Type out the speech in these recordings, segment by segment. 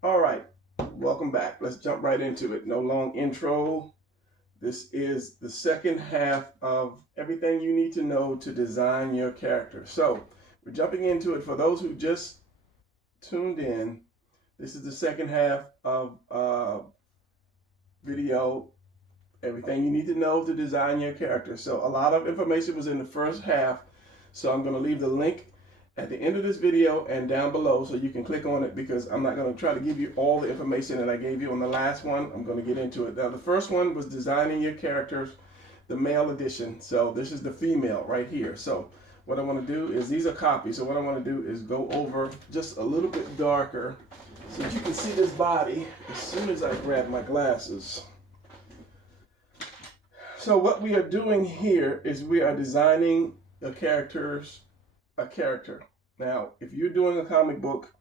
All right, welcome back. Let's jump right into it. No long intro. This is the second half of everything you need to know to design your character. So we're jumping into it. For those who just tuned in, this is the second half of video. Everything you need to know to design your character. So a lot of information was in the first half. So I'm going to leave the link at the end of this video and down below so you can click on it, because I'm not going to try to give you all the information that I gave you on the last one. I'm going to get into it. Now, the first one was designing your characters, the male edition. So this is the female right here. So what I want to do is, these are copies. So what I want to do is go over just a little bit darker so that you can see this body as soon as I grab my glasses. So what we are doing here is we are designing a character. Now, if you're doing a comic book,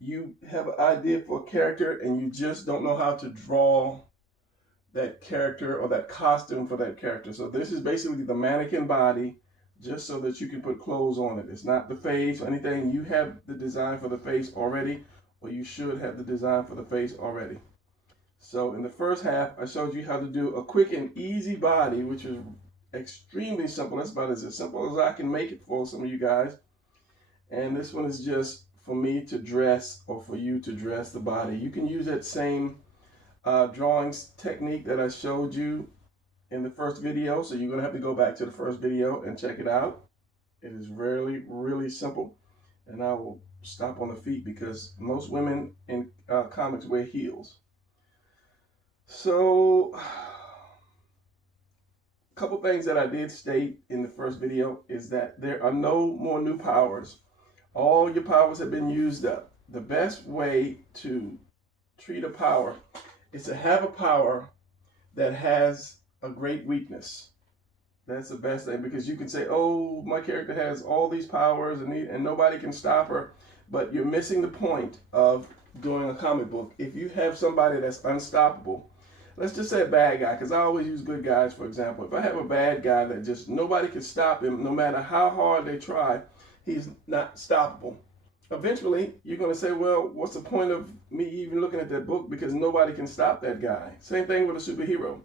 you have an idea for a character and you just don't know how to draw that character or that costume for that character. So this is basically the mannequin body, just so that you can put clothes on it. It's not the face or anything. You have the design for the face already, or you should have the design for the face already. So in the first half, I showed you how to do a quick and easy body, which is extremely simple. That's about as simple as I can make it for some of you guys. And this one is just for me to dress, or for you to dress the body. You can use that same drawings technique that I showed you in the first video. So you're going to have to go back to the first video and check it out. It is really, really simple. And I will stop on the feet because most women in comics wear heels. So, a couple things that I did state in the first video is that there are no more new powers. All your powers have been used up. The best way to treat a power is to have a power that has a great weakness. That's the best thing, because you can say, oh, my character has all these powers and nobody can stop her. But you're missing the point of doing a comic book. If you have somebody that's unstoppable, let's just say a bad guy, because I always use good guys, for example. If I have a bad guy that just nobody can stop him, no matter how hard they try, he's not stoppable. Eventually, you're going to say, well, what's the point of me even looking at that book, because nobody can stop that guy. Same thing with a superhero.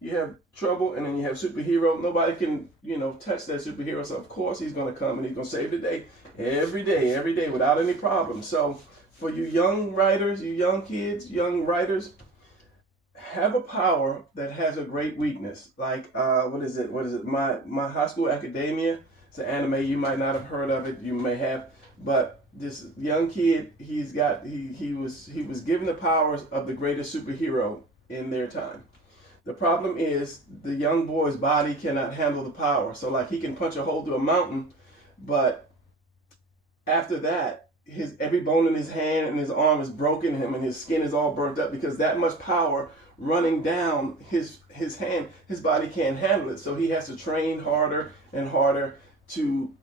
You have trouble, and then you have superhero. Nobody can, touch that superhero. So, of course, he's going to come and he's going to save the day every day without any problem. So, for you young writers, you young kids, young writers, have a power that has a great weakness. Like, what is it? My High School Academia. It's an anime. You might not have heard of it. You may have. But this young kid, he was given the powers of the greatest superhero in their time. The problem is the young boy's body cannot handle the power. So like, he can punch a hole through a mountain, but after that, every bone in his hand and his arm is broken him, and his skin is all burnt up, because that much power running down his hand, his body can't handle it. So he has to train harder and harder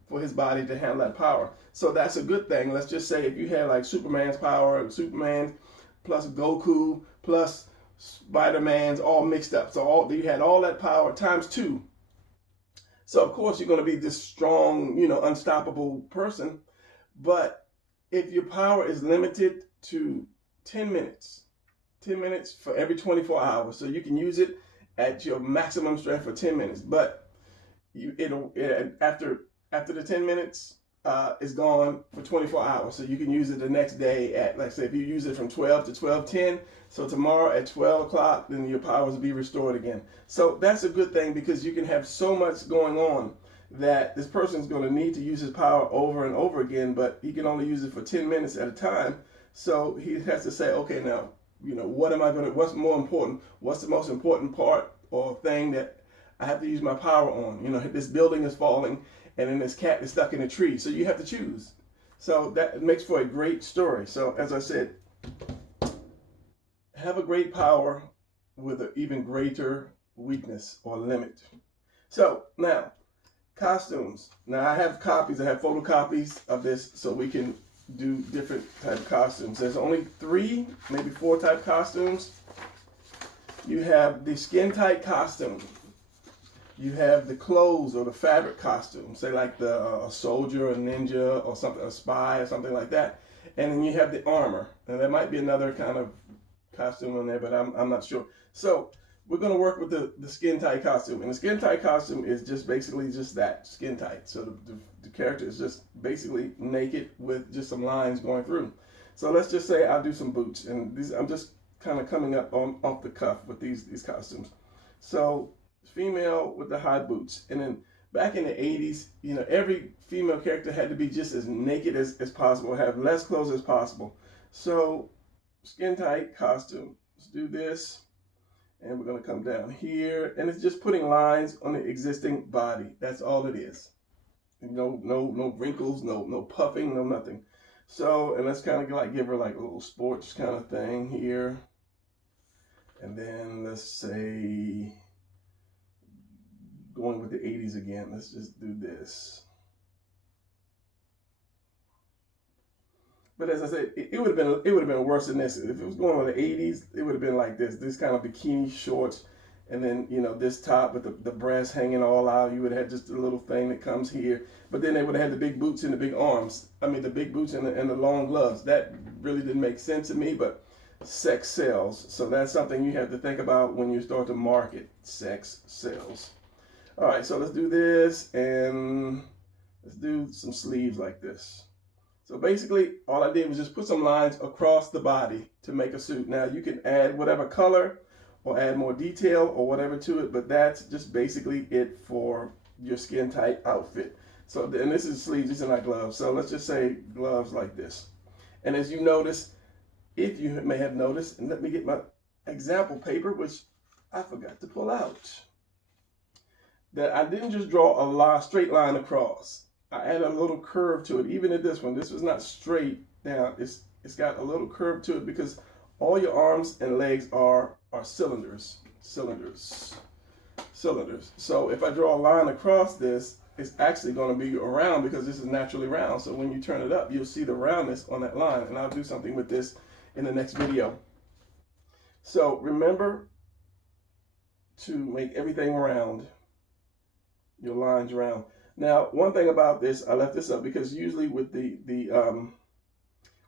for his body to handle that power. So that's a good thing. Let's just say if you had like Superman's power, Superman plus Goku plus Spider-Man's all mixed up. So you had all that power times 2. So of course you're going to be this strong, unstoppable person. But if your power is limited to 10 minutes, 10 minutes for every 24 hours, so you can use it at your maximum strength for 10 minutes. But after the 10 minutes, is gone for 24 hours. So you can use it the next day at, like, say, if you use it from 12 to 12:10, so tomorrow at 12 o'clock, then your powers will be restored again. So that's a good thing, because you can have so much going on that this person's going to need to use his power over and over again, but he can only use it for 10 minutes at a time. So he has to say, okay, now, what's more important? What's the most important part or thing that I have to use my power on? This building is falling, and then this cat is stuck in a tree. So you have to choose. So that makes for a great story. So as I said, have a great power with an even greater weakness or limit. So now, costumes. Now I have copies. I have photocopies of this, so we can do different type of costumes. There's only 3, maybe 4 type costumes. You have the skin tight costume. You have the clothes or the fabric costume, say like a soldier, a ninja, or something, a spy, or something like that. And then you have the armor. And there might be another kind of costume on there, but I'm not sure. So we're going to work with the skin tight costume. And the skin tight costume is just basically just that, skin tight. So the character is just basically naked with just some lines going through. So let's just say I'll do some boots. And these, I'm just kind of coming up off the cuff with these costumes. So female with the high boots. And then back in the 80s, you know, every female character had to be just as naked as possible, have less clothes as possible. So skin tight costume. Let's do this. And we're going to come down here. And it's just putting lines on the existing body. That's all it is. No wrinkles, no puffing, no nothing. So, and let's kind of like give her like a little sports kind of thing here. And then let's say, going with the 80s again, let's just do this. But as I said, it would have been worse than this. If it was going with the 80s, it would have been like this kind of bikini shorts, and then, you know, this top with the breasts hanging all out. You would have had just a little thing that comes here. But then they would have had the big boots and the big arms. I mean, the big boots and the long gloves. That really didn't make sense to me, but sex sells. So that's something you have to think about when you start to market. Sex sells. All right, so let's do this, and let's do some sleeves like this. So basically, all I did was just put some lines across the body to make a suit. Now, you can add whatever color or add more detail or whatever to it, but that's just basically it for your skin tight outfit. So, and this is sleeves, these are not gloves. So let's just say gloves like this. And as you notice, if you may have noticed, and let me get my example paper, which I forgot to pull out, that I didn't just draw a straight line across. I added a little curve to it. Even in this one, this was not straight down. It's got a little curve to it because all your arms and legs are cylinders. So if I draw a line across this, it's actually going to be around because this is naturally round. So when you turn it up, you'll see the roundness on that line. And I'll do something with this in the next video. So remember to make everything round. Your lines round. Now, one thing about this, I left this up because usually with the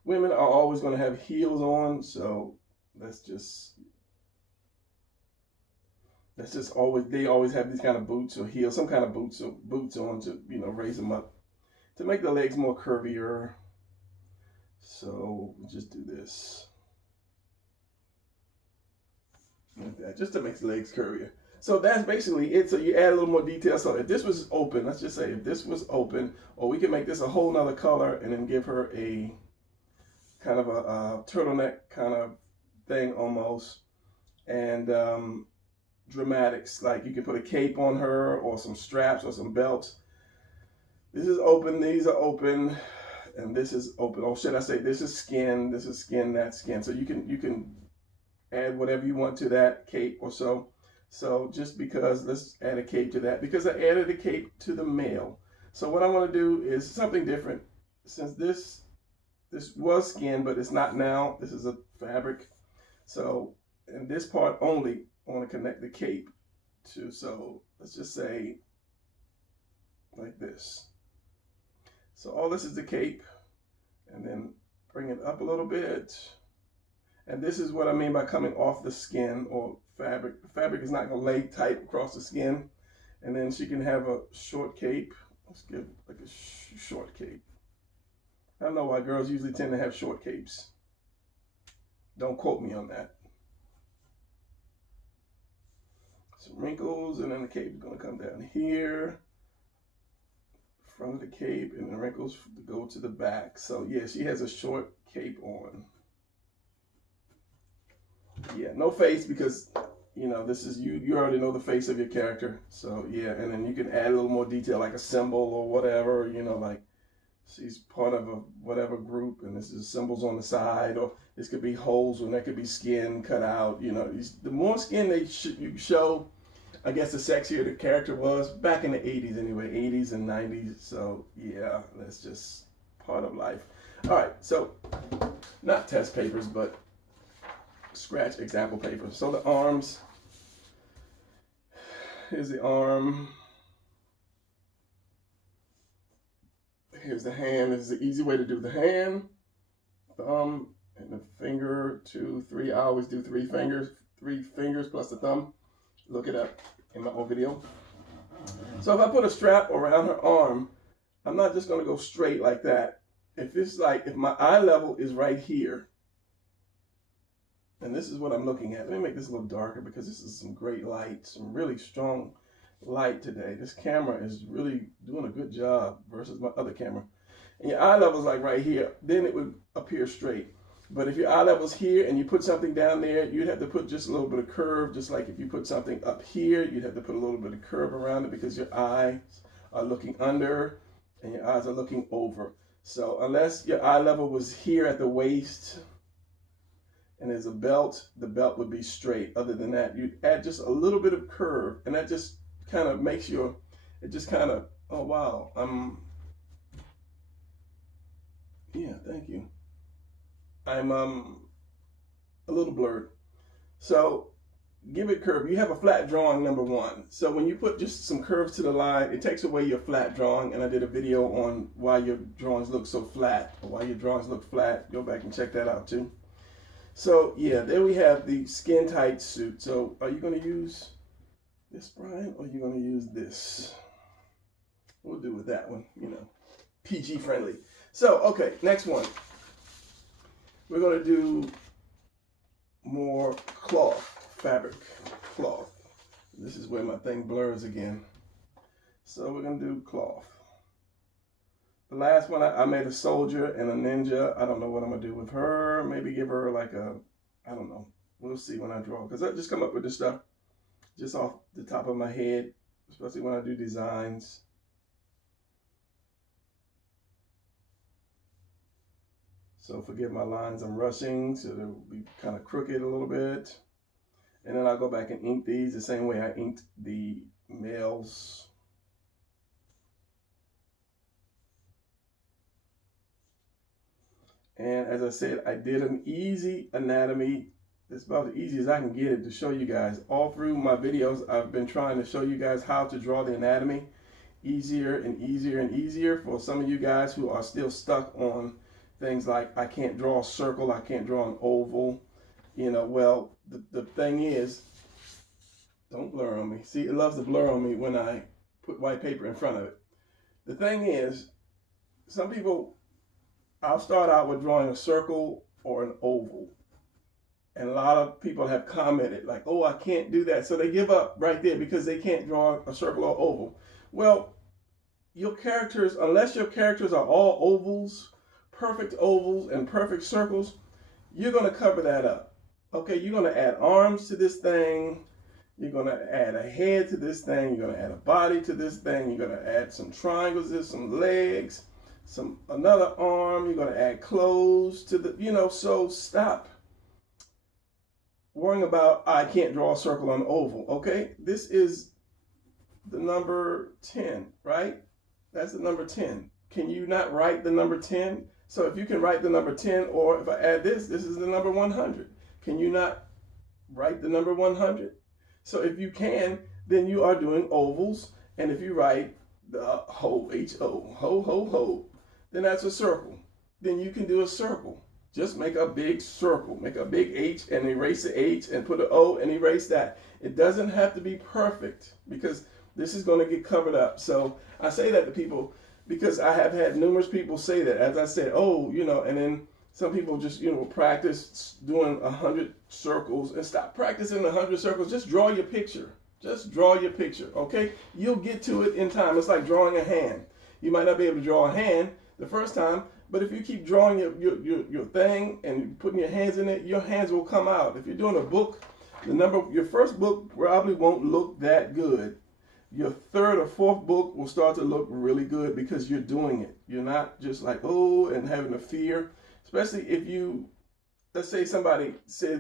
women are always going to have heels on, so that's just always, they always have these kind of boots or heels, some kind of boots on to, you know, raise them up to make the legs more curvier. So just do this like that, just to make the legs curvier. So that's basically it. So you add a little more detail. So if this was open, let's just say if this was open, or we can make this a whole nother color and then give her a kind of a turtleneck kind of thing almost. And dramatics, like you can put a cape on her or some straps or some belts. This is open, these are open, and this is open. Or should I say this is skin, that's skin. So you can add whatever you want to that cape or so. So just because, let's add a cape to that because I added a cape to the male. So what I want to do is something different. Since this was skin, but it's not now. This is a fabric. So in this part only, I want to connect the cape to, so let's just say like this. So all this is the cape, and then bring it up a little bit. And this is what I mean by coming off the skin or fabric. The fabric is not going to lay tight across the skin. And then she can have a short cape. Let's give like a short cape. I don't know why girls usually tend to have short capes. Don't quote me on that. Some wrinkles, and then the cape is going to come down here. Front of the cape, and the wrinkles go to the back. So yeah, she has a short cape on. Yeah, no face because, you know, this is, you already know the face of your character. So yeah, and then you can add a little more detail like a symbol or whatever, you know, like she's part of a whatever group and this is symbols on the side, or this could be holes and that could be skin cut out. You know, the more skin you show, I guess the sexier the character was back in the 80s anyway, 80s and 90s. So yeah, that's just part of life. All right, so not test papers, but scratch example paper. So the arms, here's the arm, here's the hand. This is the easy way to do the hand. thumb and the finger, 2, 3. I always do 3 fingers plus the thumb. Look it up in my old video. So if I put a strap around her arm, I'm not just going to go straight like that. If my eye level is right here, and this is what I'm looking at. Let me make this a little darker because this is some great light, some really strong light today. This camera is really doing a good job versus my other camera. And your eye level is like right here, then it would appear straight. But if your eye level's here and you put something down there, you'd have to put just a little bit of curve, just like if you put something up here, you'd have to put a little bit of curve around it because your eyes are looking under and your eyes are looking over. So unless your eye level was here at the waist and there's a belt, the belt would be straight. Other than that, you'd add just a little bit of curve, and that just kind of makes it just kind of, oh wow, yeah, thank you. I'm a little blurred. So give it curve. You have a flat drawing, number one. So when you put just some curves to the line, it takes away your flat drawing. And I did a video on why your drawings look so flat, or why your drawings look flat. Go back and check that out too. So yeah, there we have the skin tight suit. So are you going to use this, Brian, or are you going to use this? We'll do with that one, you know, PG friendly. So, okay, next one. We're going to do more cloth, fabric cloth. This is where my thing blurs again. So we're going to do cloth. The last one, I made a soldier and a ninja. I don't know what I'm going to do with her. Maybe give her like I don't know. We'll see when I draw. Because I just come up with this stuff just off the top of my head, especially when I do designs. So forgive my lines, I'm rushing, so they'll be kind of crooked a little bit. And then I'll go back and ink these the same way I inked the males. And as I said, I did an easy anatomy. It's about as easy as I can get it to show you guys. All through my videos, I've been trying to show you guys how to draw the anatomy easier and easier and easier for some of you guys who are still stuck on things like, I can't draw a circle, I can't draw an oval. You know, well, the thing is, don't blur on me. See, it loves to blur on me when I put white paper in front of it. The thing is, some people, I'll start out with drawing a circle or an oval. And a lot of people have commented like, oh, I can't do that. So they give up right there because they can't draw a circle or oval. Well, your characters, unless your characters are all ovals, perfect ovals and perfect circles, you're going to cover that up. Okay, you're going to add arms to this thing. You're going to add a head to this thing. You're going to add a body to this thing. You're going to add some triangles, some legs, another arm. You're going to add clothes to the, you know, so stop worrying about, I can't draw a circle on an oval. Okay, this is the number 10, right? That's the number 10. Can you not write the number 10? So if you can write the number 10, or if I add this is the number 100. Can you not write the number 100? So if you can, then you are doing ovals. And if you write the ho, H-O, ho, ho, ho, then that's a circle. Then you can do a circle. Just make a big circle. Make a big H and erase the H and put an O and erase that. It doesn't have to be perfect because this is going to get covered up. So I say that to people because I have had numerous people say that. As I said, oh, you know, and then some people just, you know, practice doing 100 circles and stop practicing 100 circles. Just draw your picture. Just draw your picture, okay? You'll get to it in time. It's like drawing a hand. You might not be able to draw a hand the first time, but if you keep drawing your thing and putting your hands in it, your hands will come out. If you're doing a book, your first book probably won't look that good. Your third or fourth book will start to look really good because you're doing it. You're not just like, oh, and having a fear. Especially if you, let's say somebody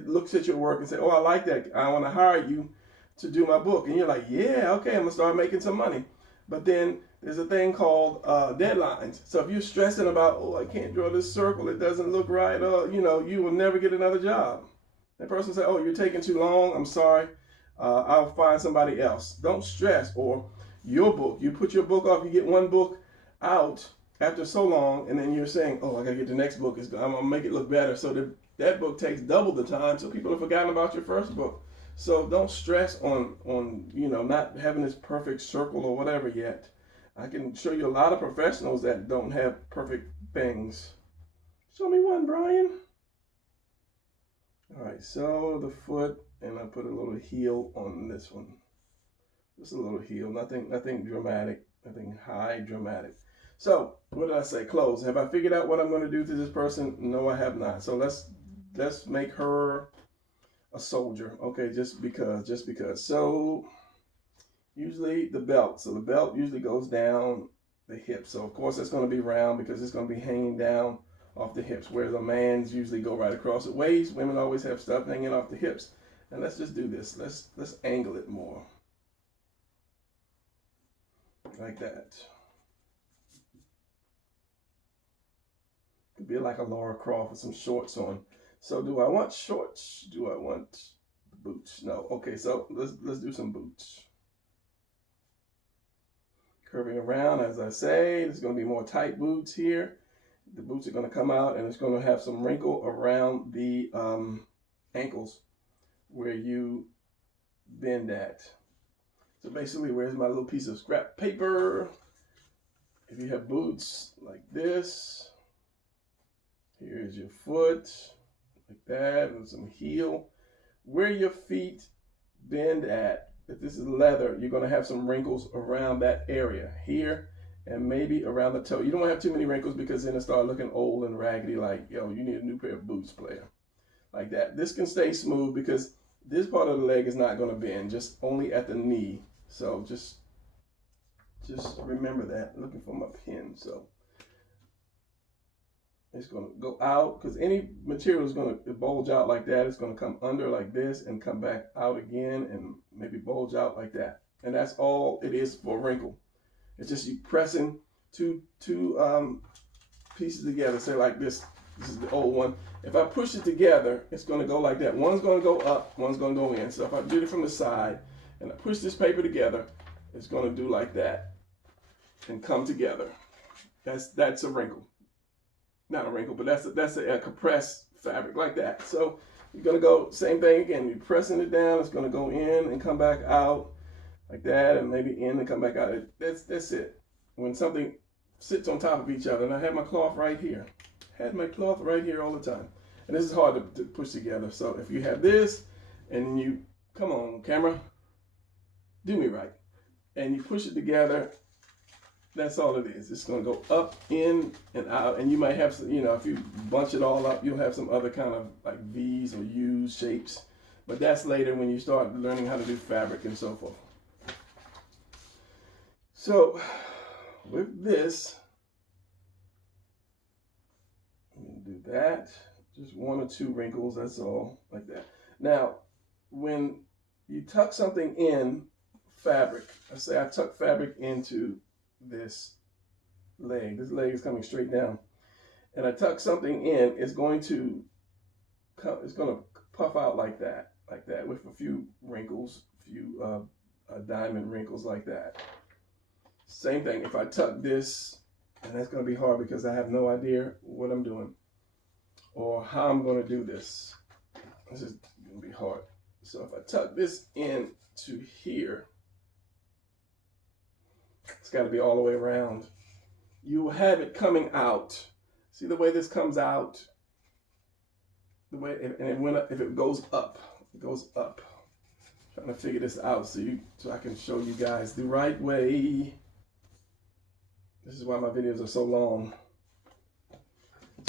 looks at your work and say, oh, I like that. I want to hire you to do my book. And you're like, yeah, okay, I'm going to start making some money. But then there's a thing called deadlines. So if you're stressing about, oh, I can't draw this circle, it doesn't look right, you know, you will never get another job. That person say, oh, you're taking too long, I'm sorry, I'll find somebody else. Don't stress. Or your book, you put your book off, you get one book out, after so long, and then you're saying, oh, I gotta get the next book, I'm gonna make it look better. So that book takes double the time, so people have forgotten about your first book. So don't stress on not having this perfect circle or whatever yet. I can show you a lot of professionals that don't have perfect things. Show me one, Brian. All right, so the foot, and I put a little heel on this one. Just a little heel, nothing dramatic, nothing high dramatic. So what did I say? Clothes. Have I figured out what I'm going to do to this person? No, I have not. So let's make her a soldier. Okay, just because. So usually the belt. So the belt usually goes down the hips. So of course it's going to be round because it's going to be hanging down off the hips, whereas a man's usually go right across the waist. Women always have stuff hanging off the hips. And let's just do this. Let's angle it more. Like that. Could be like a Laura Croft with some shorts on. So do I want shorts? Do I want boots? No. Okay, so let's do some boots. Curving around, as I say, there's going to be more tight boots here. The boots are going to come out, and it's going to have some wrinkle around the ankles where you bend at. So basically, where's my little piece of scrap paper? If you have boots like this, here's your foot, like that, and some heel. Where your feet bend at, if this is leather, you're going to have some wrinkles around that area here and maybe around the toe. You don't want to have too many wrinkles because then it start looking old and raggedy, like, yo, you need a new pair of boots, player. Like that. This can stay smooth because this part of the leg is not going to bend, just only at the knee. So just remember that. I'm looking for my pen. So it's going to go out because any material is going to bulge out like that. It's going to come under like this and come back out again and maybe bulge out like that. And that's all it is for a wrinkle. It's just you pressing two pieces together. Say like this. This is the old one. If I push it together, it's going to go like that. One's going to go up, one's going to go in. So if I do it from the side and I push this paper together, it's going to do like that and come together. That's a wrinkle. Not a wrinkle, but that's a compressed fabric like that. So you're going to go same thing again. You're pressing it down. It's going to go in and come back out like that, and maybe in and come back out. That's it. When something sits on top of each other, and I have my cloth right here. Had my cloth right here all the time. And this is hard to push together. So if you have this and you, come on camera, do me right. And you push it together, that's all it is. It's going to go up, in, and out. And you might have some, if you bunch it all up, you'll have some other kind of like V's or U's shapes. But that's later when you start learning how to do fabric and so forth. So with this, do that, just 1 or 2 wrinkles, that's all, like that. Now, when you tuck something in fabric, I say I tuck fabric into this leg is coming straight down, and I tuck something in, it's going to puff out like that with a few wrinkles, a few diamond wrinkles like that. Same thing, if I tuck this, and that's going to be hard because I have no idea what I'm doing or how I'm going to do this. This is going to be hard. So if I tuck this in to here, it's got to be all the way around. You will have it coming out. See the way this comes out? The way, and it went up, if it goes up, it goes up. I'm trying to figure this out so I can show you guys the right way. This is why my videos are so long.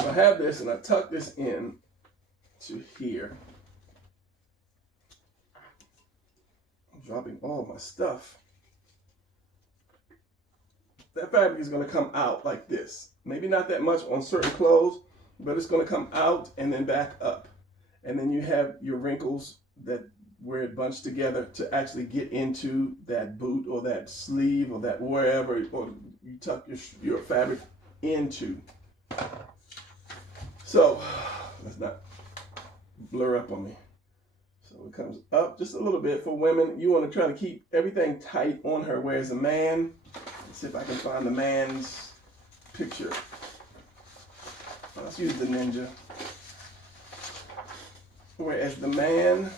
So I have this and I tuck this in to here. I'm dropping all my stuff. That fabric is going to come out like this. Maybe not that much on certain clothes, but it's going to come out and then back up. And then you have your wrinkles where it bunched together to actually get into that boot or that sleeve or that wherever, or you tuck your fabric into. So let's not blur up on me. So it comes up just a little bit. For women, you want to try to keep everything tight on her, whereas a man, let's see if I can find the man's picture. Let's use the ninja. Whereas the man,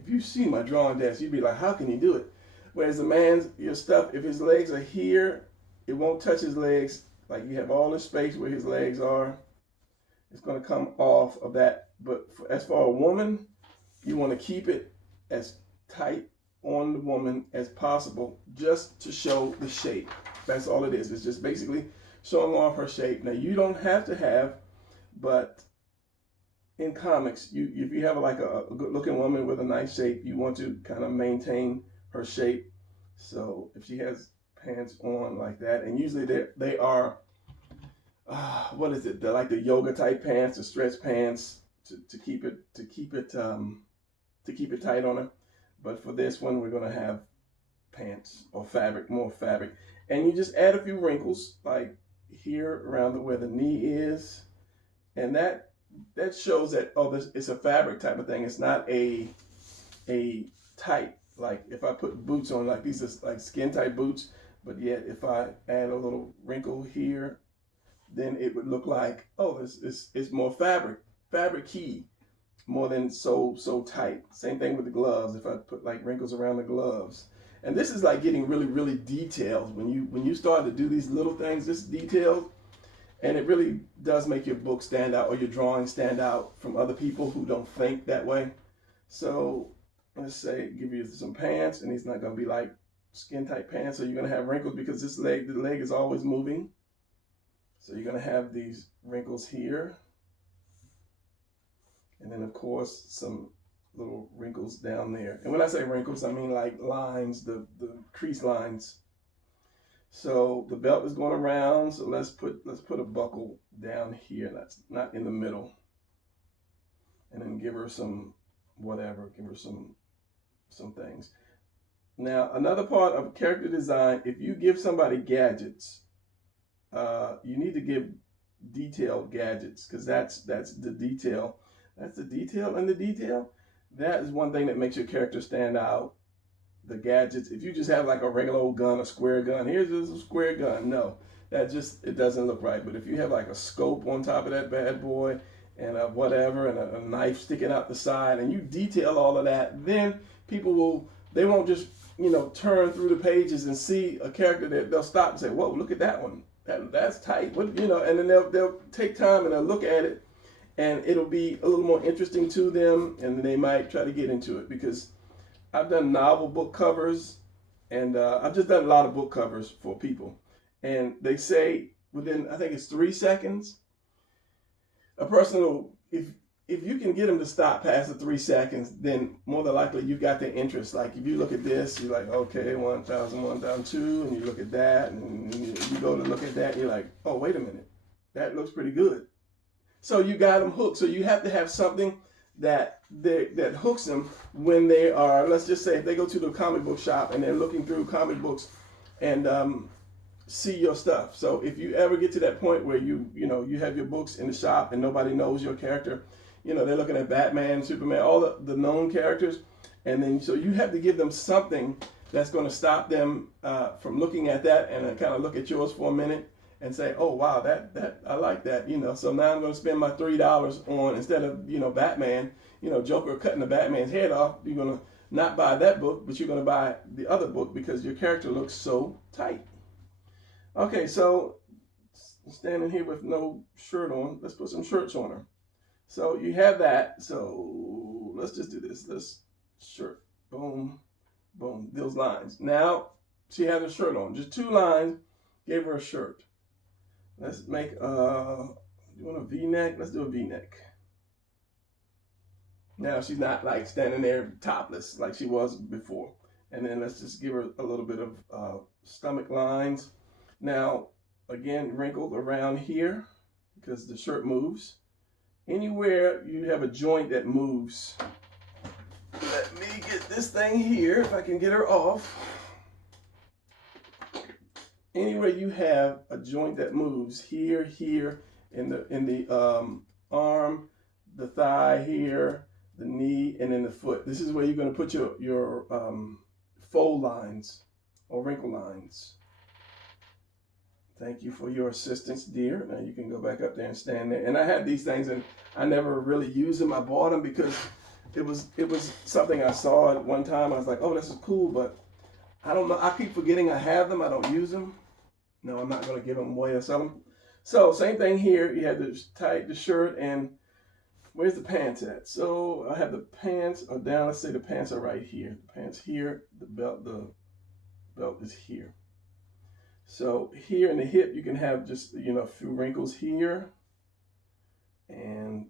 if you see my drawing desk, you'd be like, how can he do it? Whereas the man's, your stuff, if his legs are here, it won't touch his legs. Like you have all the space where his legs are. It's going to come off of that. But as for a woman, you want to keep it as tight on the woman as possible, just to show the shape. That's all it is. It's just basically showing off her shape. Now you don't have to have, but in comics, if you have like a good looking woman with a nice shape, you want to kind of maintain her shape. So if she has pants on like that, and usually they are, what is it? They're like the yoga type pants, the stretch pants to keep it tight on her. But for this one, we're gonna have pants or fabric, more fabric, and you just add a few wrinkles like here around where the knee is, and that shows that, oh, this it's a fabric type of thing. It's not a tight, like if I put boots on, like these are like skin tight boots, but yet if I add a little wrinkle here, then it would look like, oh, it's more fabric-y, more than so tight. Same thing with the gloves. If I put like wrinkles around the gloves, and this is like getting really, really detailed. When you start to do these little things, this detailed, and it really does make your book stand out or your drawing stand out from other people who don't think that way. So let's say give you some pants, and these not going to be like skin tight pants, so you're going to have wrinkles because the leg is always moving. So you're going to have these wrinkles here. And then, of course, some little wrinkles down there. And when I say wrinkles, I mean like lines, the crease lines. So the belt is going around. So let's put a buckle down here. That's not in the middle. And then give her some whatever. Give her some things. Now, another part of character design, if you give somebody gadgets, you need to give detailed gadgets, because that's the detail. That's the detail in the detail. That is one thing that makes your character stand out. The gadgets. If you just have like a regular old gun, a square gun, here's just a square gun. No, it doesn't look right. But if you have like a scope on top of that bad boy, and a whatever, and a knife sticking out the side, and you detail all of that, then people they won't just, turn through the pages and see a character that they'll stop and say, whoa, look at that one. That's tight. What, and then they'll take time and they'll look at it, and it'll be a little more interesting to them, and they might try to get into it. Because I've done novel book covers, and I've just done a lot of book covers for people, and they say within, I think it's 3 seconds, a person will, if you can get them to stop past the 3 seconds, then more than likely you've got their interest. Like if you look at this, you're like, okay, 1,000, 1,002, and you look at that, and you go to look at that, and you're like, oh, wait a minute, that looks pretty good. So you got them hooked. So you have to have something that hooks them when they are, let's just say if they go to the comic book shop and they're looking through comic books and see your stuff. So if you ever get to that point where you have your books in the shop and nobody knows your character, they're looking at Batman, Superman, all the known characters, and then so you have to give them something that's going to stop them from looking at that and kind of look at yours for a minute and say, oh wow, that I like that, so now I'm going to spend my $3 on, instead of Batman, Joker cutting the Batman's head off, you're going to not buy that book, but you're going to buy the other book because your character looks so tight. Okay, so standing here with no shirt on, let's put some shirts on her. So you have that. So let's just do this. Let's shirt. Boom, boom. Those lines. Now she has a shirt on. Just 2 lines. Gave her a shirt. Let's make you want a V-neck? Let's do a V-neck. Now she's not like standing there topless like she was before. And then let's just give her a little bit of stomach lines. Now again, wrinkled around here because the shirt moves. Anywhere you have a joint that moves. Let me get this thing here, if I can get her off. Anywhere you have a joint that moves, here, in the arm, the thigh here, the knee, and then the foot. This is where you're going to put your fold lines or wrinkle lines. Thank you for your assistance, dear. Now you can go back up there and stand there. And I had these things, and I never really used them. I bought them because it was something I saw at one time. I was like, oh, this is cool, but I don't know. I keep forgetting I have them. I don't use them. No, I'm not going to give them away or sell them. So same thing here. You have to tighten the shirt, and where's the pants at? So I have the pants are down. Let's say the pants are right here. The pants here. The belt is here. So here in the hip, you can have just, you know, a few wrinkles here. And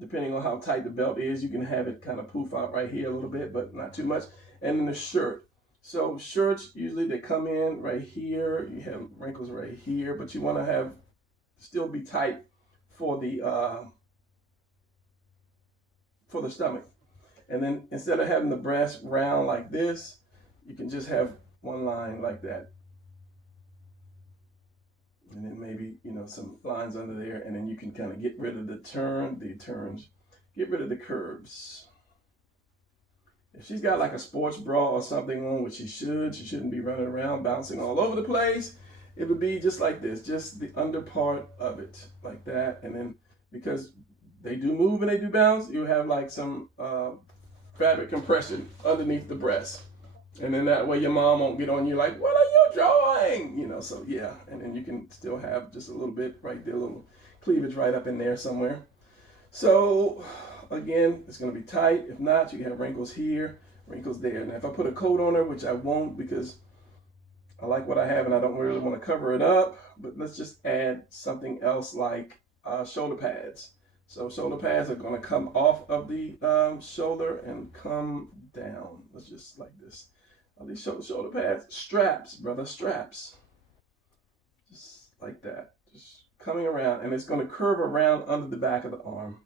depending on how tight the belt is, you can have it kind of poof out right here a little bit, but not too much. And then the shirt. So shirts, usually they come in right here. You have wrinkles right here, but you want to have, still be tight for the stomach. And then instead of having the breast round like this, you can just have one line like that. And then maybe, you know, some lines under there, and then you can kind of get rid of the turns, get rid of the curves. If she's got like a sports bra or something on, which she shouldn't be running around bouncing all over the place. It would be just like this, just the under part of it, like that. And then because they do move and they do bounce, you have like some fabric compression underneath the breast. And then that way your mom won't get on you like, what are you drawing? You know, so yeah. And then you can still have just a little bit right there, a little cleavage right up in there somewhere. So again, it's going to be tight. If not, you can have wrinkles here, wrinkles there. Now if I put a coat on her, which I won't because I like what I have and I don't really want to cover it up, but let's just add something else like shoulder pads. So shoulder pads are going to come off of the shoulder and come down. Let's just like this. These shoulder pads, straps, brother, straps. Just like that. Just coming around, and it's going to curve around under the back of the arm.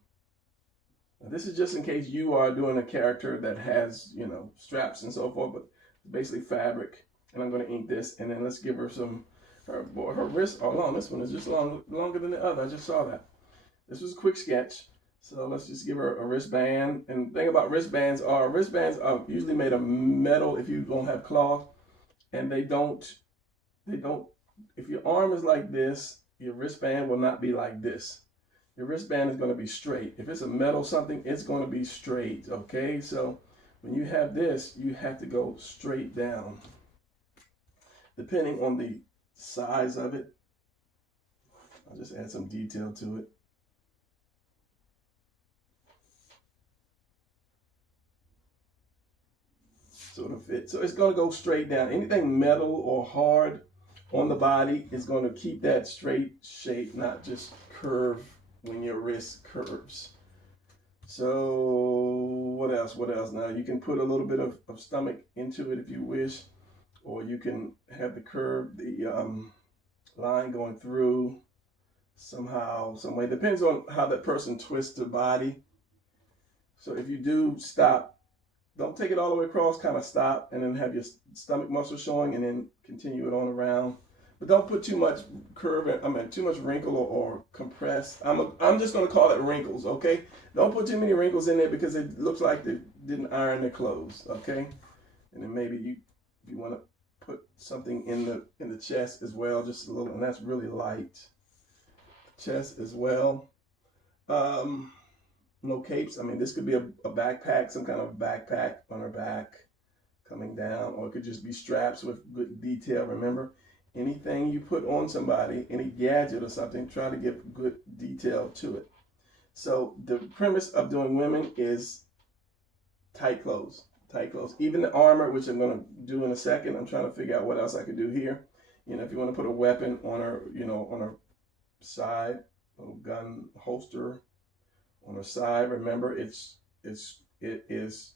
Now, this is just in case you are doing a character that has, you know, straps and so forth, but it's basically fabric. And I'm going to ink this, and then let's give her some, her wrists are long. This one is just longer than the other. I just saw that. This was a quick sketch. So let's just give her a wristband. And the thing about wristbands are usually made of metal if you don't have cloth. And they don't, if your arm is like this, your wristband will not be like this. Your wristband is going to be straight. If it's a metal something, it's going to be straight, okay? So when you have this, you have to go straight down. Depending on the size of it, I'll just add some detail to it. So it'll fit. So it's going to go straight down. Anything metal or hard on the body is going to keep that straight shape, not just curve when your wrist curves. So what else? What else? Now you can put a little bit of stomach into it if you wish, or you can have the curve, the line going through somehow, some way. Depends on how that person twists the body. So if you do stop, don't take it all the way across, kind of stop, and then have your stomach muscle showing, and then continue it on around. But don't put too much curve, too much wrinkle or compress. I'm just going to call it wrinkles, okay? Don't put too many wrinkles in there because it looks like they didn't iron their clothes, okay? And then maybe if you want to put something in the chest as well, just a little, and that's really light. Chest as well. No capes. I mean, this could be a backpack, some kind of backpack on her back coming down, or it could just be straps with good detail. Remember, anything you put on somebody, any gadget or something, try to give good detail to it. So the premise of doing women is tight clothes, tight clothes. Even the armor, which I'm going to do in a second. I'm trying to figure out what else I could do here. You know, if you want to put a weapon on her, you know, on her side, a little gun holster on her side. Remember, it is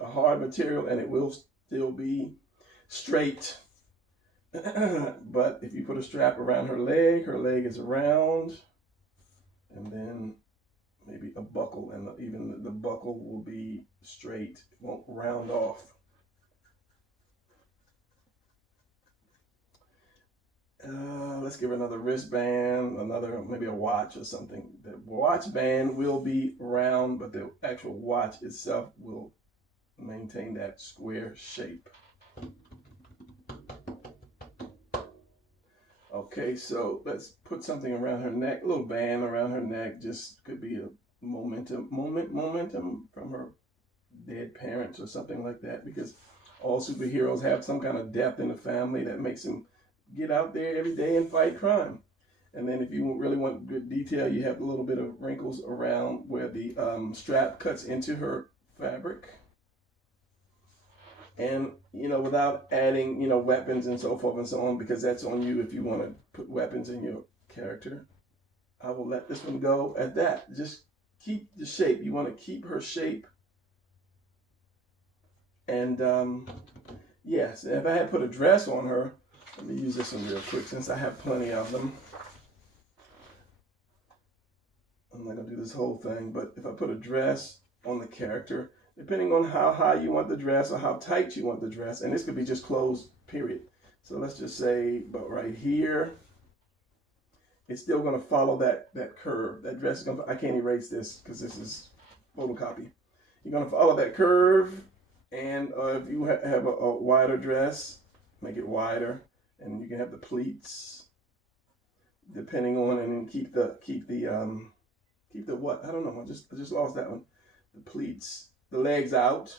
a hard material and it will still be straight. But if you put a strap around her leg is round, and then maybe a buckle, and even the buckle will be straight. It won't round off. Let's give her another wristband, maybe a watch or something. The watch band will be round, but the actual watch itself will maintain that square shape. Okay, so let's put something around her neck, a little band around her neck. Just could be a momentum from her dead parents or something like that, because all superheroes have some kind of death in the family that makes them get out there every day and fight crime. And then if you really want good detail, you have a little bit of wrinkles around where the strap cuts into her fabric. And, without adding, weapons and so forth and so on, because that's on you if you want to put weapons in your character, I will let this one go at that. Just keep the shape. You want to keep her shape. And yes, if I had put a dress on her, let me use this one real quick since I have plenty of them. I'm not going to do this whole thing, but if I put a dress on the character, depending on how high you want the dress or how tight you want the dress, and this could be just clothes, period. So let's just say, but right here, it's still going to follow that curve. That dress is going to, I can't erase this because this is photocopy. You're going to follow that curve, and if you have a wider dress, make it wider, and you can have the pleats, depending on, and then keep the what? I don't know. I just lost that one. The pleats, the legs out.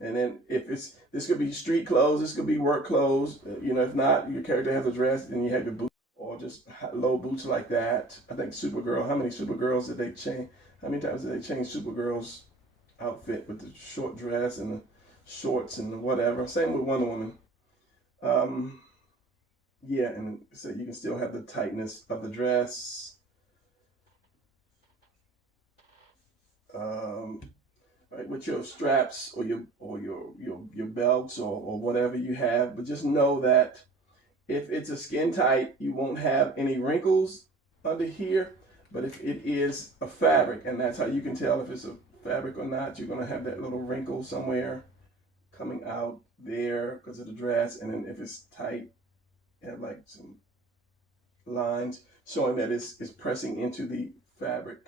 And then if this could be street clothes, this could be work clothes. If not, your character has a dress, then you have your boots, or just low boots like that. I think Supergirl, how many Supergirls did they change? How many times did they change Supergirl's outfit with the short dress and the shorts and the whatever? Same with Wonder Woman. Yeah, and so you can still have the tightness of the dress. Right, with your straps or your belts or whatever you have, but just know that if it's a skin tight, you won't have any wrinkles under here. But if it is a fabric, and that's how you can tell if it's a fabric or not, you're going to have that little wrinkle somewhere coming out there because of the dress. And then if it's tight, you have like some lines showing that it's pressing into the fabric.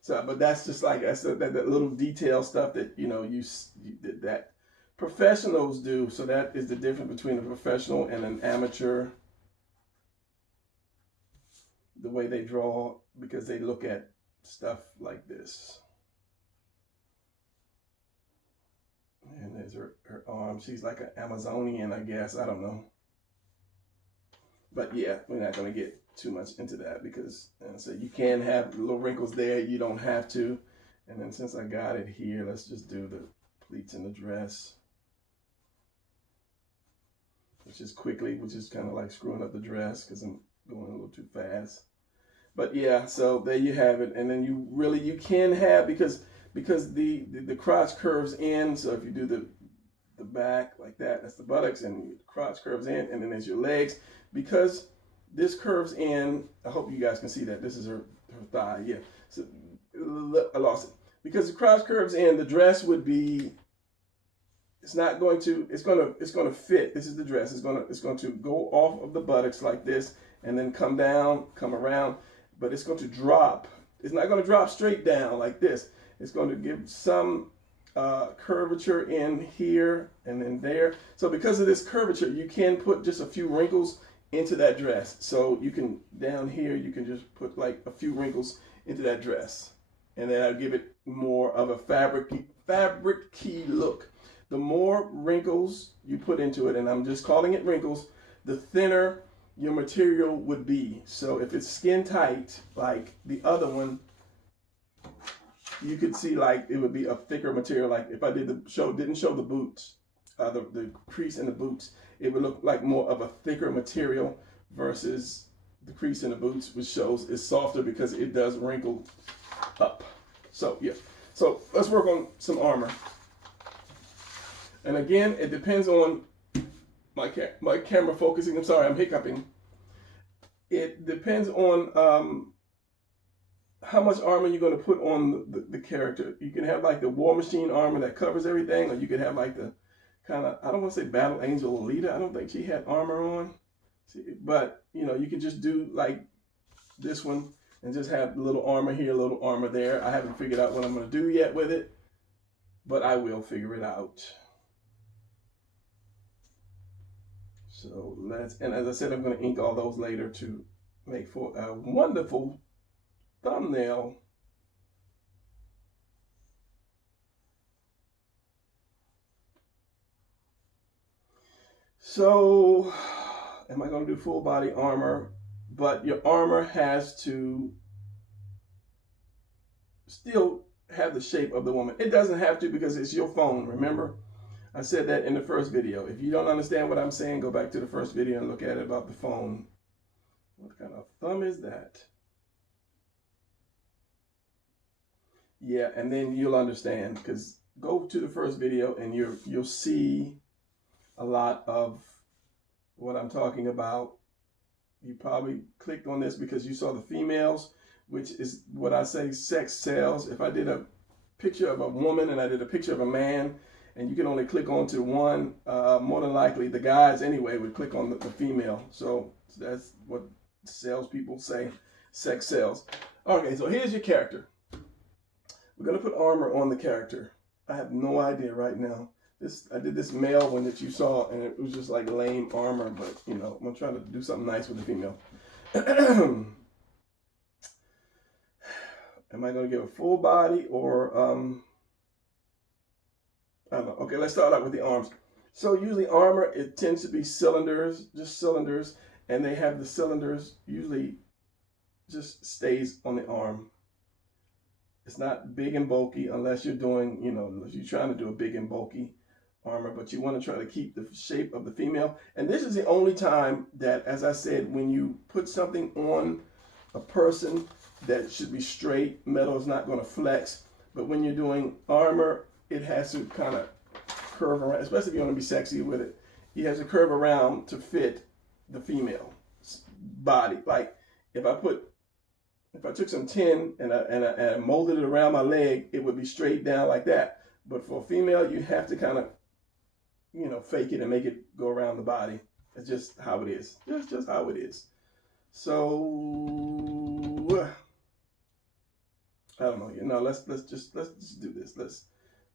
So, but that's just like that little detail stuff that that professionals do. So that is the difference between a professional and an amateur. The way they draw, because they look at stuff like this. And there's her arm. She's like an Amazonian, I guess. I don't know. But yeah, we're not going to get too much into that because so you can have little wrinkles there. You don't have to. And then since I got it here, let's just do the pleats in the dress. Which is kind of like screwing up the dress because I'm going a little too fast. But yeah, so there you have it. And then you can have, because the crotch curves in. So if you do the back like that, that's the buttocks, and the crotch curves in, and then there's your legs. Because this curves in, I hope you guys can see that. This is her thigh, yeah. So I lost it. Because the crotch curves in, the dress would be, it's going to fit. This is the dress. It's going to go off of the buttocks like this, and then come down, come around, but it's going to drop. It's not going to drop straight down like this. It's going to give some curvature in here and then there. So because of this curvature, you can put just a few wrinkles into that dress. So you can, down here, you can just put like a few wrinkles into that dress. And then I'll give it more of a fabric-y look. The more wrinkles you put into it, and I'm just calling it wrinkles, the thinner your material would be. So if it's skin tight, like the other one, you could see like it would be a thicker material. Like if I didn't show the boots, the crease in the boots, it would look like more of a thicker material versus the crease in the boots, which shows it's softer because it does wrinkle up. So yeah, so let's work on some armor. And again, it depends on my camera focusing. I'm sorry, I'm hiccuping. It depends on how much armor you're going to put on the character. You can have like the War Machine armor that covers everything, or you could have like the kind of, I don't want to say Battle Angel Alita. I don't think she had armor on. But, you can just do like this one and just have a little armor here, a little armor there. I haven't figured out what I'm going to do yet with it, but I will figure it out. So and as I said, I'm going to ink all those later to make for a wonderful thumbnail. So, am I going to do full body armor? But your armor has to still have the shape of the woman. It doesn't have to because it's your phone, remember? I said that in the first video. If you don't understand what I'm saying, go back to the first video and look at it about the phone. What kind of thumb is that? Yeah, and then you'll understand, because go to the first video and you'll see a lot of what I'm talking about. You probably clicked on this because you saw the females, which is what I say sex sells. If I did a picture of a woman and I did a picture of a man, and you can only click onto one, more than likely the guys anyway would click on the female. So that's what salespeople say, sex sells. Okay, so here's your character. We're gonna put armor on the character. I have no idea right now. I did this male one that you saw, and it was just like lame armor, but you know, I'm gonna try to do something nice with the female. Am I gonna give a full body or I don't know. Okay, let's start out with the arms. So usually armor, it tends to be cylinders, just cylinders, and they have the cylinders usually just stays on the arm. It's not big and bulky unless you're doing, you know, if you're trying to do a big and bulky armor, but you want to try to keep the shape of the female. And this is the only time that, as I said, when you put something on a person that should be straight, metal is not going to flex. But when you're doing armor, it has to kind of curve around, especially if you want to be sexy with it. It has to curve around to fit the female body. Like if I took some tin and I molded it around my leg, it would be straight down like that. But for a female, you have to kind of, you know, fake it and make it go around the body. It's just how it is. Just how it is. So I don't know. You know, let's just do this.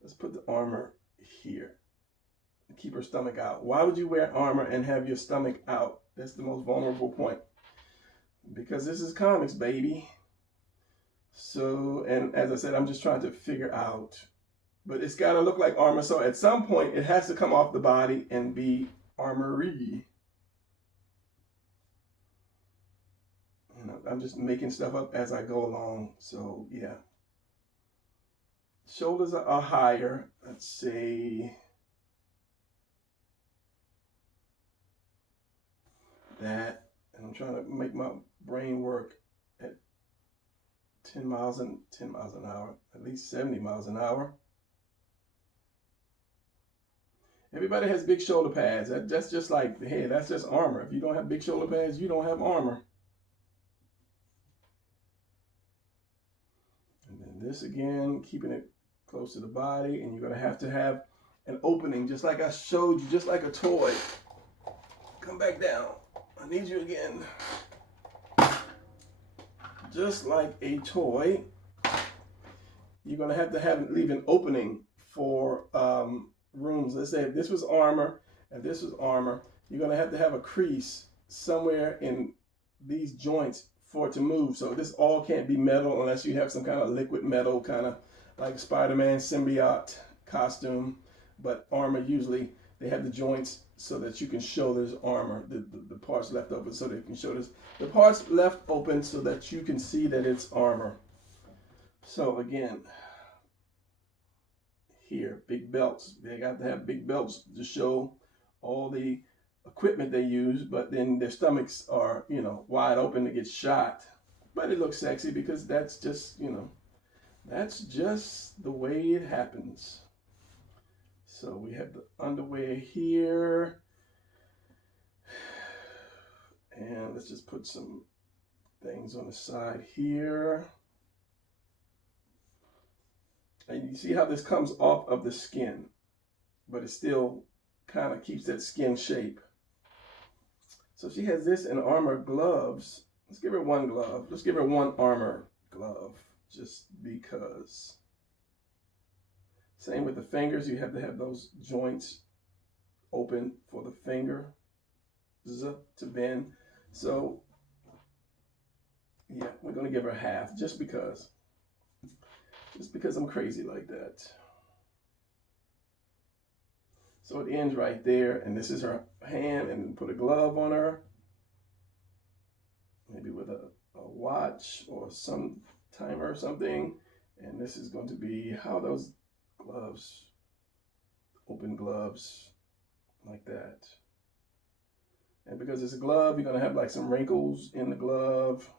Let's put the armor here. Keep her stomach out. Why would you wear armor and have your stomach out? That's the most vulnerable point. Because this is comics, baby. So, and as I said, I'm just trying to figure out, but it's got to look like armor. So at some point, it has to come off the body and be armory. You know, I'm just making stuff up as I go along. So yeah. Shoulders are higher. Let's say that. And I'm trying to make my brain work at 10 miles an hour, at least 70 miles an hour. Everybody has big shoulder pads. That's just like, hey, that's just armor. If you don't have big shoulder pads, you don't have armor. And then this again, keeping it close to the body, and you're gonna have to have an opening, just like I showed you, just like a toy. Come back down. I need you again. Just like a toy, you're gonna have to leave an opening for rooms. Let's say if this was armor and this was armor, you're gonna have to have a crease somewhere in these joints for it to move. So this all can't be metal unless you have some kind of liquid metal, kind of like Spider-Man symbiote costume. But armor, usually they have the joints so that you can show there's armor, the parts left open so that you can show this. The parts left open so that you can see that it's armor. So again, here, big belts. They got to have big belts to show all the equipment they use, but then their stomachs are, you know, wide open to get shot. But it looks sexy because that's just, you know, that's just the way it happens. So we have the underwear here. And let's just put some things on the side here. And you see how this comes off of the skin, but it still kind of keeps that skin shape. So she has this in armor gloves. Let's give her one glove. Let's give her one armor glove, just because. Same with the fingers. You have to have those joints open for the finger. to bend. So yeah, we're gonna give her half just because I'm crazy like that. So it ends right there, and this is her hand, and put a glove on her, maybe with a watch or some timer or something. And this is going to be how those gloves, open gloves like that. And because it's a glove, you're going to have like some wrinkles in the glove.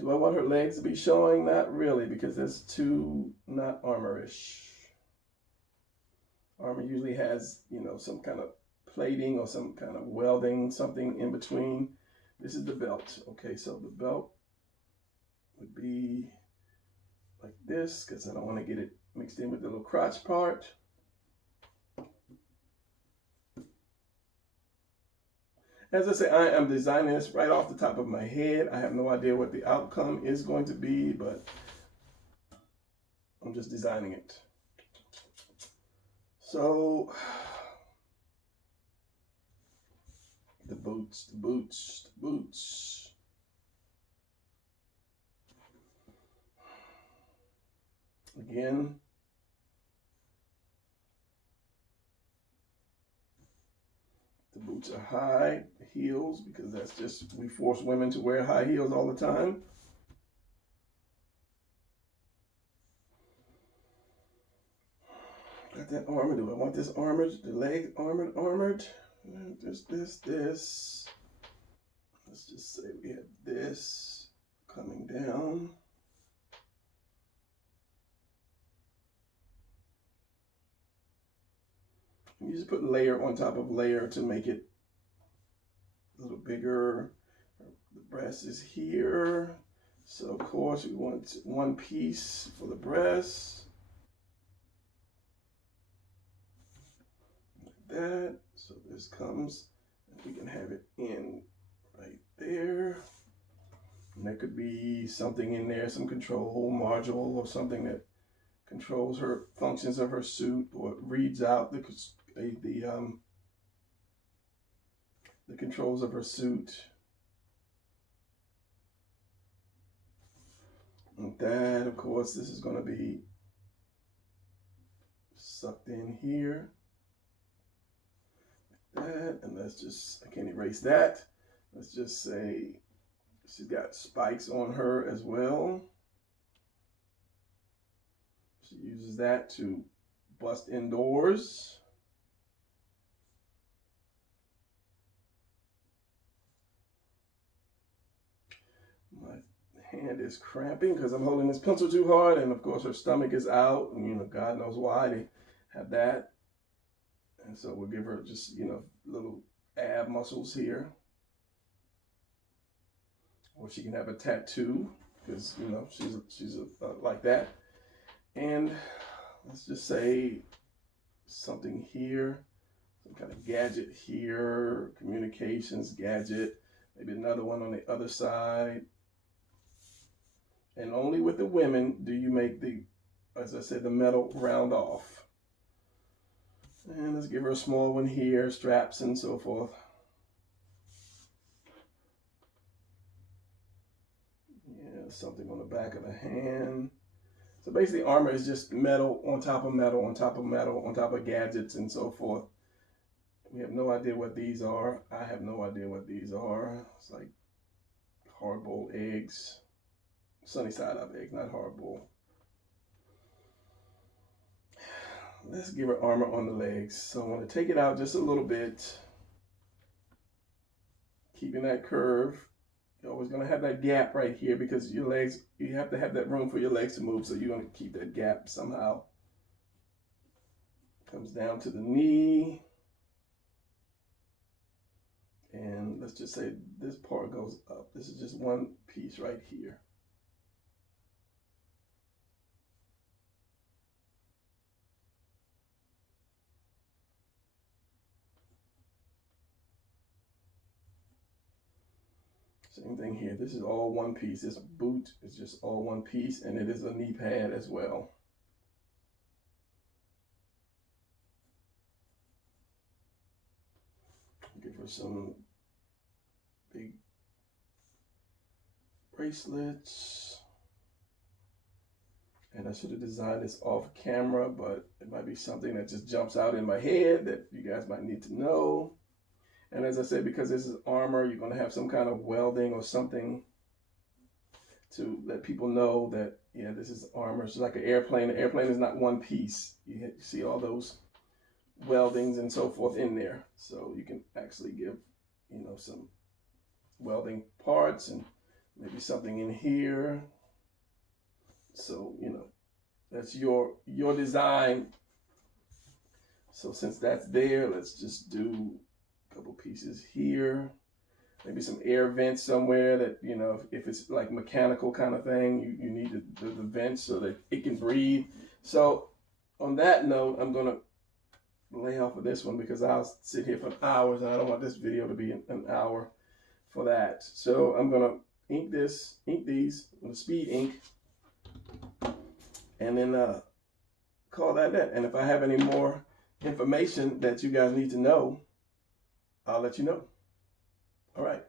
Do I want her legs to be showing? Not really, because that's too not armor-ish. Armor usually has, you know, some kind of plating or some kind of welding, something in between. This is the belt. Okay, so the belt would be like this, because I don't want to get it mixed in with the little crotch part. As I say, I am designing this right off the top of my head. I have no idea what the outcome is going to be, but I'm just designing it. So, the boots, the boots, the boots. Again, the boots are high, the heels, because that's just, we force women to wear high heels all the time. Got that armor. Do I want this armored? The leg armored? This. Let's just say we have this coming down. You just put layer on top of layer to make it a little bigger. The breast is here. So of course we want one piece for the breast. Like that. So this comes, and we can have it in right there. And there could be something in there, some control module or something that controls her functions of her suit, or reads out the controls of her suit. And that, of course, this is going to be sucked in here. Like that, and let's just, I can't erase that. Let's just say she's got spikes on her as well. She uses that to bust indoors. My hand is cramping because I'm holding this pencil too hard, and of course her stomach is out, and you know, God knows why they have that. And so we'll give her just, you know, little ab muscles here. Or she can have a tattoo, because, you know, she's like that. And let's just say something here, some kind of gadget here, communications gadget, maybe another one on the other side. And only with the women do you make the, as I said, the metal round off. And let's give her a small one here, straps and so forth. Yeah, something on the back of the hand. So basically armor is just metal on top of metal on top of metal on top of gadgets and so forth. We have no idea what these are. I have no idea what these are. It's like hard-boiled eggs. Sunny side up eggs, not hard-boiled. Let's give her armor on the legs. So I'm going to take it out just a little bit. Keeping that curve. You're always going to have that gap right here because your legs, you have to have that room for your legs to move. So you're going to keep that gap somehow. Comes down to the knee. And let's just say this part goes up. This is just one piece right here. Same thing here. This is all one piece. This boot is just all one piece, and it is a knee pad as well. for some big bracelets. And I should have designed this off camera, but it might be something that just jumps out in my head that you guys might need to know. And as I said, because this is armor, you're going to have some kind of welding or something to let people know that, yeah, this is armor. It's like an airplane. An airplane is not one piece. You see all those weldings and so forth in there. So you can actually give, you know, some welding parts and maybe something in here. So, you know, that's your design. So since that's there, let's just do a couple pieces here. Maybe some air vents somewhere that, you know, if it's like mechanical kind of thing, you need the vents so that it can breathe. So on that note, I'm going to lay off of this one because I'll sit here for hours and I don't want this video to be an hour for that. So I'm going to ink these with speed ink and then call that. And if I have any more information that you guys need to know, I'll let you know. All right.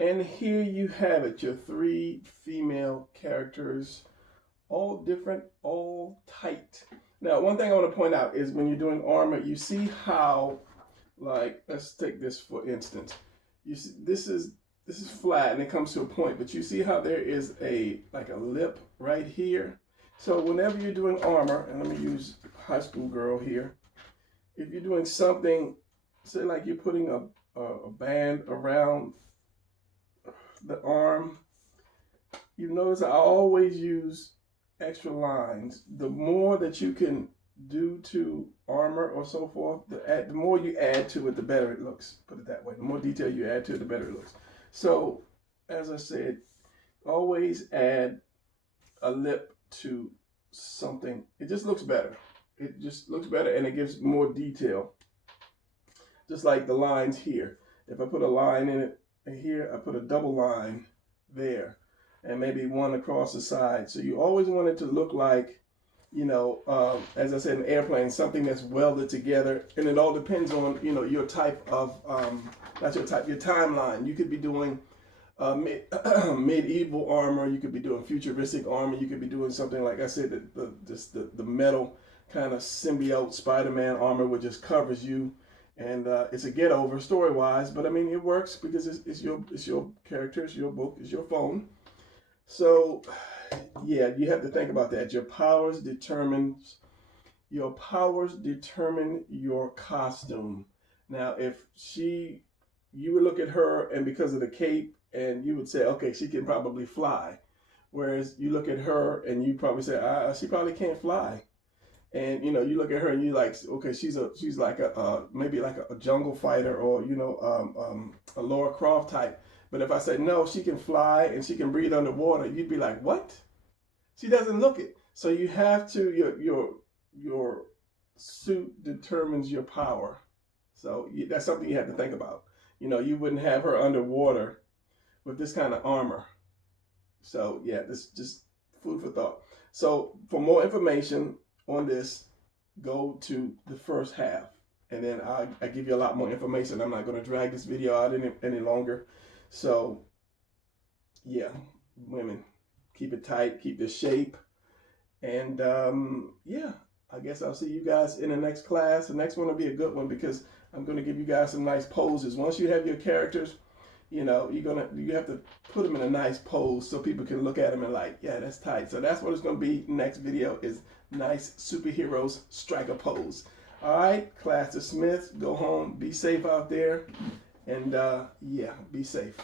And here you have it, your 3 female characters, all different, all tight. Now, one thing I want to point out is when you're doing armor, you see how, like, let's take this for instance. You see, this is flat and it comes to a point, but you see how there is like a lip right here. So whenever you're doing armor, and let me use high school girl here. If you're doing something, say like you're putting a band around the arm, you notice I always use extra lines. The more that you can do to armor or so forth, the more you add to it, the better it looks. Put it that way. The more detail you add to it, the better it looks. So, as I said, always add a lip to something. It just looks better. It just looks better and it gives more detail. Just like the lines here. If I put a line in it here, I put a double line there and maybe one across the side. So you always want it to look like, you know, as I said, an airplane, something that's welded together. And it all depends on, you know, your type of, not your type, your timeline. You could be doing medieval armor. You could be doing futuristic armor. You could be doing something like I said, the metal kind of symbiote Spider-Man armor, which just covers you. And it's a get over story-wise, but I mean it works because it's your character, it's your book, it's your phone. So yeah, you have to think about that. Your powers determine your costume. Now, if you would look at her and because of the cape, and you would say, okay, she can probably fly. Whereas you look at her and you probably say, she probably can't fly. And you know, you look at her and you like, okay, she's like a maybe like a jungle fighter, or you know, a Laura Croft type. But if I said no, she can fly and she can breathe underwater, you'd be like, what? She doesn't look it. So you have to, your suit determines your power. So that's something you have to think about. You know, you wouldn't have her underwater with this kind of armor. So yeah, this just food for thought. So for more information on this, go to the first half, and then I give you a lot more information. I'm not going to drag this video out any longer. So yeah, women, keep it tight, keep the shape, and yeah, I guess I'll see you guys in the next class. The next one will be a good one because I'm going to give you guys some nice poses. Once you have your characters, you know, you have to put them in a nice pose so people can look at them and like, yeah, that's tight. So that's what it's going to be. Next video is nice superheroes strike a pose. All right, class dismissed. Go home. Be safe out there. And yeah, be safe.